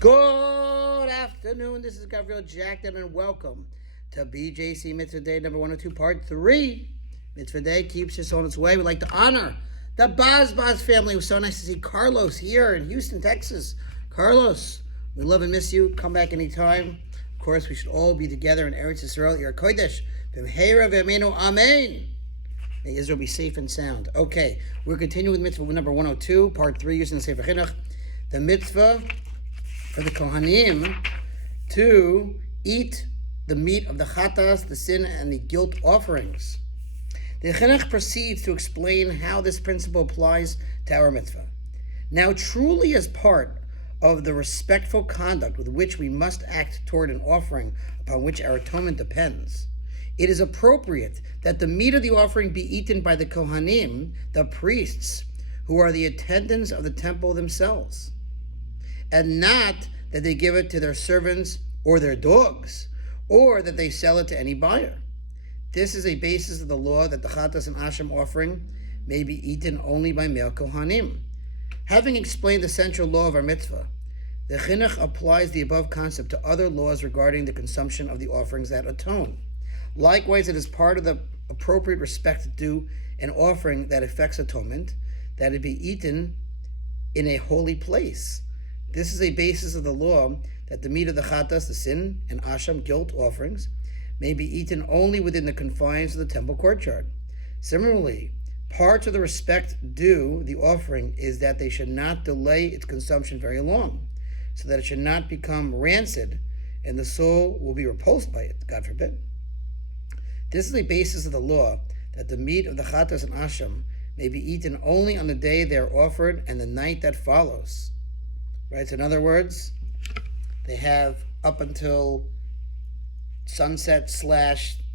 Good afternoon. This is Gabriel Jackson, and welcome to BJC Mitzvah Day number 102, part 3. Mitzvah Day keeps us on its way. We'd like to honor the Baz family. It was so nice to see Carlos here in Houston, Texas. Carlos, we love and miss you. Come back anytime. Of course, we should all be together in Eretz Yisrael, Yer Kodesh. B'mheira v'yameinu, amen. May Israel be safe and sound. Okay, we're continuing with Mitzvah number 102, part 3, using the Sefer Hachinuch. The Mitzvah for the Kohanim to eat the meat of the Chatas, the sin, and the guilt offerings. The Chinuch proceeds to explain how this principle applies to our mitzvah. Now, truly as part of the respectful conduct with which we must act toward an offering upon which our atonement depends, it is appropriate that the meat of the offering be eaten by the Kohanim, the priests, who are the attendants of the temple themselves, and not that they give it to their servants or their dogs, or that they sell it to any buyer. This is a basis of the law that the Chatas Asham offering may be eaten only by male Kohanim. Having explained the central law of our mitzvah, the Chinuch applies the above concept to other laws regarding the consumption of the offerings that atone. Likewise, it is part of the appropriate respect due an offering that affects atonement, that it be eaten in a holy place. This is a basis of the law that the meat of the Chatas, the sin, and Asham, guilt offerings, may be eaten only within the confines of the temple courtyard. Similarly, part of the respect due the offering is that they should not delay its consumption very long, so that it should not become rancid and the soul will be repulsed by it, God forbid. This is a basis of the law that the meat of the Chatas and Asham may be eaten only on the day they are offered and the night that follows. Right? So in other words, they have up until sunset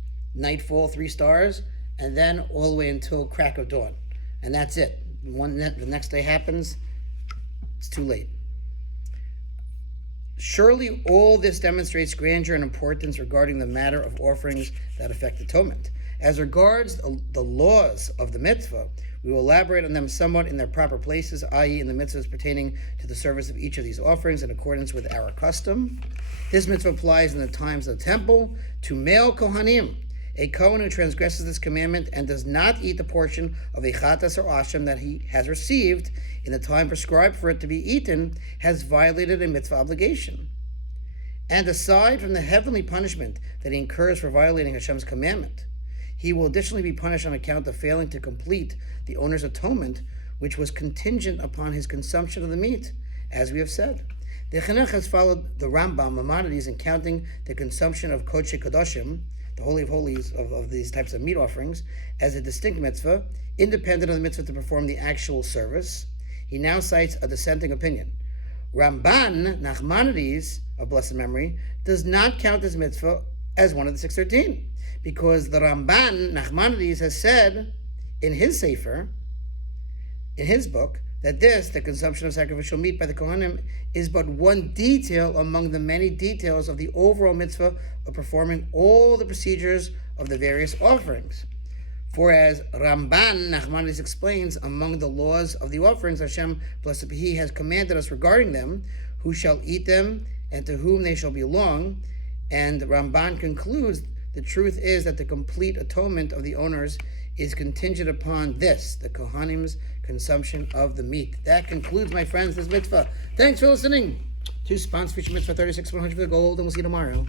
/ nightfall, 3 stars, and then all the way until crack of dawn. And that's it. The next day happens, it's too late. Surely all this demonstrates grandeur and importance regarding the matter of offerings that affect atonement. As regards the laws of the mitzvah, we will elaborate on them somewhat in their proper places, i.e. in the mitzvahs pertaining to the service of each of these offerings in accordance with our custom. This mitzvah applies in the times of the temple to male Kohanim. A Kohen who transgresses this commandment and does not eat the portion of a Chatas or Asham that he has received in the time prescribed for it to be eaten has violated a mitzvah obligation. And aside from the heavenly punishment that he incurs for violating Hashem's commandment, he will additionally be punished on account of failing to complete the owner's atonement, which was contingent upon his consumption of the meat, as we have said. The Chinuch has followed the Rambam, Maimonides, in counting the consumption of Kodesh Kodashim, the Holy of Holies of these types of meat offerings, as a distinct mitzvah, independent of the mitzvah to perform the actual service. He now cites a dissenting opinion. Ramban, Nachmanides, of blessed memory, does not count this mitzvah as one of the 613, because the Ramban, Nachmanides, has said in his Sefer, in his book, that the consumption of sacrificial meat by the Kohanim, is but one detail among the many details of the overall mitzvah of performing all the procedures of the various offerings. For as Ramban Nachmanides explains, among the laws of the offerings, Hashem, blessed be He, has commanded us regarding them, who shall eat them and to whom they shall belong. And Ramban concludes, the truth is that the complete atonement of the owners is contingent upon the Kohanim's consumption of the meat. That concludes, my friends, this mitzvah. Thanks for listening to Sponsor Mitzvah 36-100 for the gold, and we'll see you tomorrow.